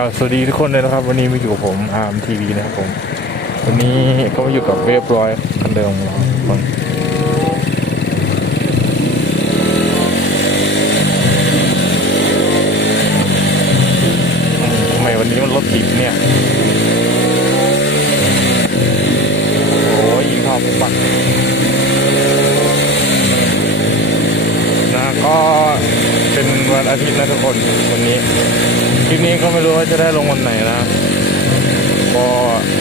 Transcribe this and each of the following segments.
าสวัสดีทุกคนเลยนะครับ วันนี้มาอยู่กับผมอาร์มทีวีนะครับผม วันนี้ก็มาอยู่กับเรียบร้อยคันเดิมของเราทุกคนอืมทำไมวันนี้มันรถติดเนี่ย โอ้ยยิงเข้าไปปัดนะก็เป็นวันอาทิตย์นะทุกคนวันนี้ คลิป นี้ก็ไม่รู้ว่าจะได้ลงวันไหนนะ ก็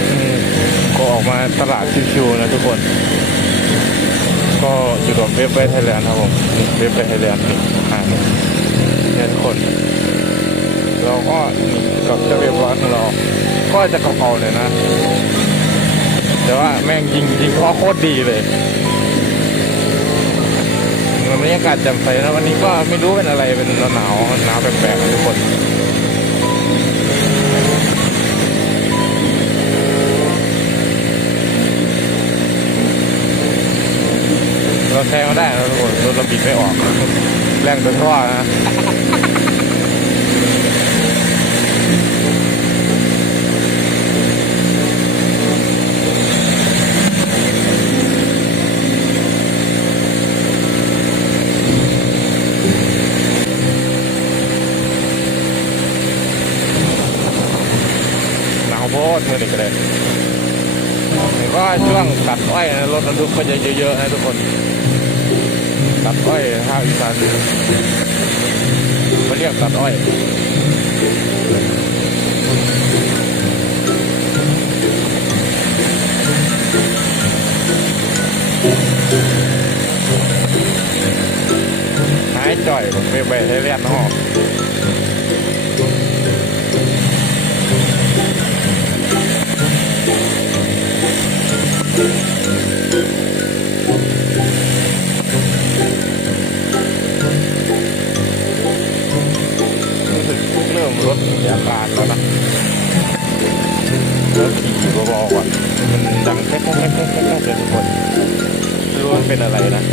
อืมก็ออกมาตลาดชิวๆนะทุกคน ก็อยู่กับเว็บไบไทยแลนด์ครับผมเว็บไบไทยแลนด์นี่อ่านเนี่ยทุกคน เราก็กับเจ้าเว็บร้อยของเรา ก็จะเก่าๆเลยนะ แต่ว่าแม่งยิงยิงข้อโคตรดีเลยบรรยากาศแจ่มใสนะวันนี้ก็ไม่รู้เป็นอะไรเป็นหนาวหนาวแปลกๆนะทุกคน เราแซงไม่ได้นะทุกคนรถเราบิดไม่ออก แรงโดนท่อนะหนาวโพดเมื่อเด็กเลยก็ช่วงตัดอ้อยนะรถบรรทุกก็จะเยอะๆนะทุกคน ตัดอ้อยภาคอีสานเขาเรียกตัดอ้อยหายจ่อยไม่ไปให้เรียนนอก ดังแค่แค่แค่แค่แค่แค่ทุกคนไม่รู้มันเป็นอะไรนะ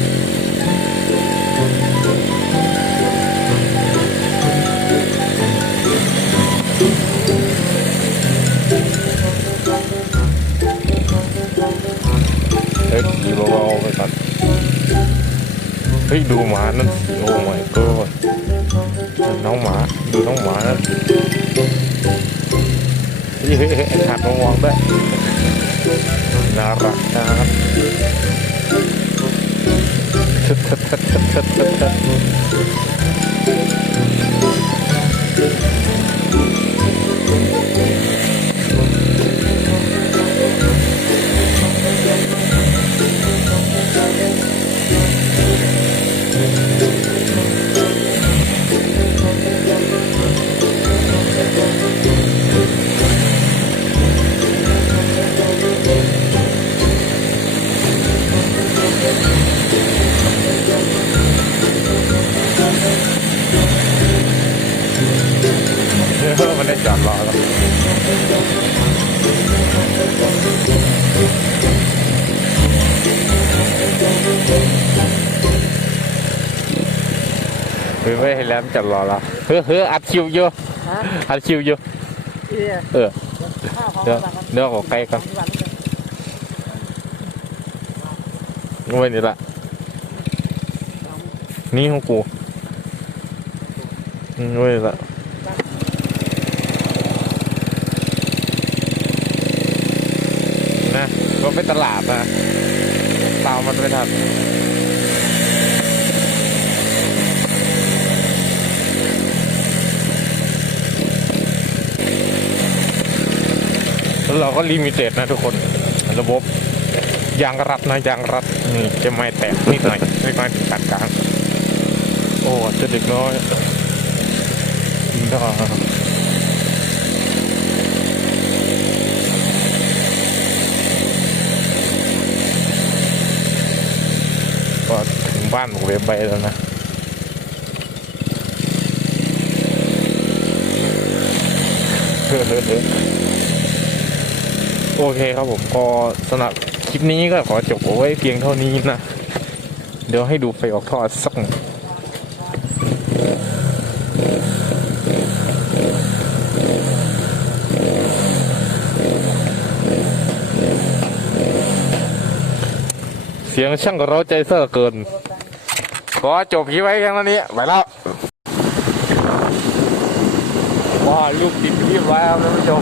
เฮ้ยขี่เบาๆไปก่อนเฮ้ยดูหมานั่นสิโอ้ my god น้องหมาดูน้องหมานั่นเฮ้ยเฮ้ยเฮ้ยหัดมามองด้วย น่ารักนะครั จอดรอแล้วเฮ้ยไม่เห็นแล้วมันจอดรอแล้วเฮ้ยเฮ้ยอัดคิวอยู่อัดคิวอยู่เอียเออข้อเดี๋ยวบ้านกันเดี๋ยวขอใกล้ก่อนที่บ้านกันงวยนี่ละนี่ของกูงวยนี่ละนะ ก็ไปตลาดนะตามมันไม่ทันแล้วเราก็ลิมิเต็ดนะทุกคน ระบบยางรัดนะยางรัดนี่จะไม่แตกนิดหน่อยไม่ค่ตัดกลางโอ้จะเด็กน้อยก็ก็ บ้านผมเว็บไปแล้วนะโอเคครับผมก็สำหรับคลิปนี้ก็ขอจบเอาไว้เพียงเท่านี้นะ เดี๋ยวให้ดูไฟออกทอดสักเสียงช่างเราใจเสือเกิน อจบคลิปไว้แค่นี้ไปแล้วว้าลูกติดเรียบร้อยครับท่านผู้ชม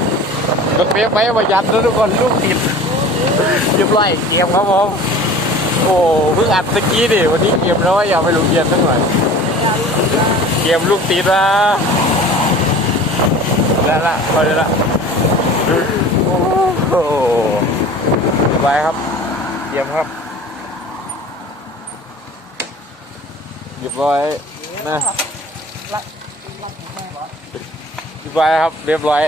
รถเมล์ไปประหยัดนะทุกคนลูกติดเรียบร้อยเกมครับผมโอ้เพิ่งอัดตะกี้ดิวันนี้เกมแล้วอย่าไปโรงเรียนสักหน่อยเกมลูกติดนะแล้วละพอแล้วละโอ้โหไปครับเตรียมครับ รียบร้อยนะเรียบร้อยครับ เรียบร้อย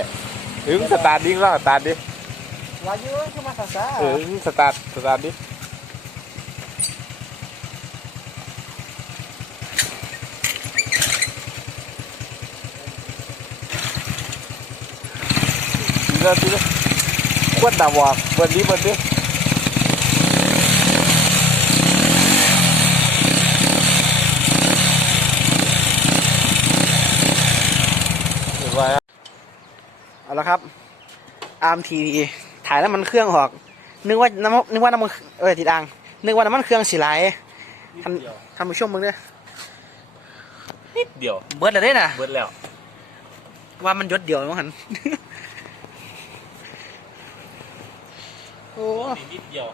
ถึงสตาร์ทดิ้งแล้วสตาร์ทดิวายุขึ้นมาซาซาถึงสตาร์ทสตาร์ทดิดีแล้วดีแล้วขวดดาวอกเบิร์ดดิเบิร์ดดิเรียบร้อยครับ เอาละครับอาร์มทีถ่ายแล้วมันเครื่องออก นึกว่าน้ำนึกว่าน้ำมันเอ้ยติดอ่างนึกว่าน้ำมันเครื่องสีไหลท่านท่านผู้ชมมึงเนี่ยนิดเดียวเบิร์ดเลยเด้น่ะเบิร์ดแล้ว ว่ามันยศเดียวมั้งหันโอ้นิดเดียว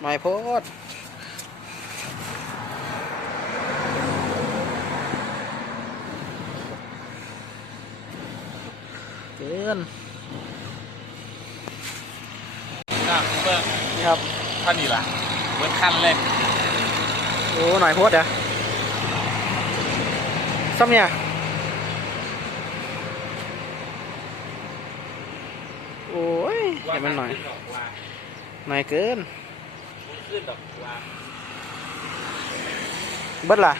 ไม่โพด กินนะเบิร์ดนี่ครับท่านี่ล่ะเบิร์ดคันเลยโอ้หน่อยโพดอะซ้ำเนี่ยโอ้ยเห็นมันหน่อยหน่อยเกินขึ้นดอกว่าเบิดล่ะ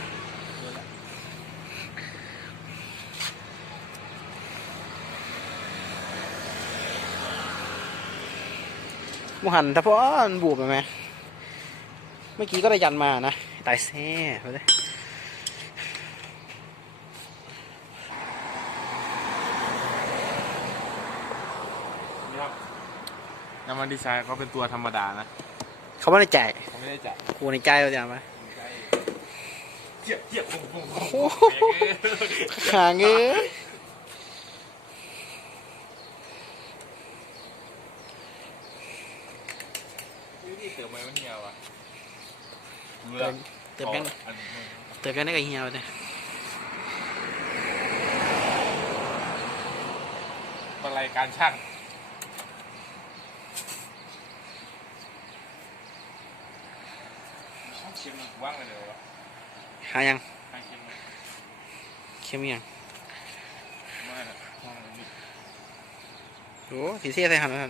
มูหันถ้าพอมันบูบไปไหมเมื่อกี้ก็ได้ยันมานะตายแซ่ไปเลยนี่ครับน้ำมันดีไซน์เขาเป็นตัวธรรมดานะเขาไม่ได้จ่ายเขาไม่ได้จ่ายกูในใจเราจะมาเทียบเทียบผมผมโอ้โหหาเงย นี่เติมไปมันเหี่ยวอะ เติมเติมยังเติมยังได้กับเฮียเลยอะไรการช่างเชียงว่างเลยเดี๋ยวหายังให้เชียงเข้มยังไม่ละห้องนี้โอ้ผีเสียใส่หันแล้ว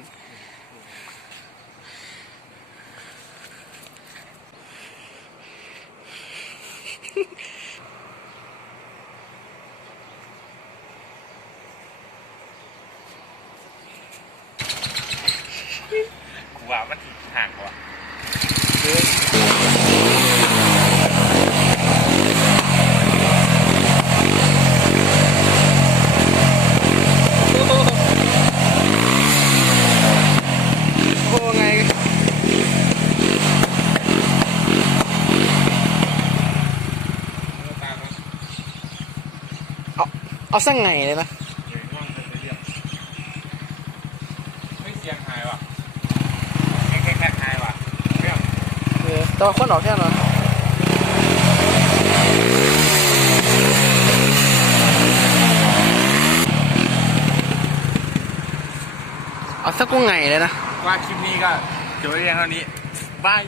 ว่ามันห่างกว่าโอ้ไงตาเขาเอาเอาสักไงเลยนะ เดี๋ยวง่วงจะเรียบไม่เสียงหายว่ะแค่แค่แค่หายว่ะเรื่อง เออแตัวคนออกแค่นั้นเอาสักกูไงเลยนะ ว่าคลิปนี้ก็จบไปเพียงเท่านี้บาย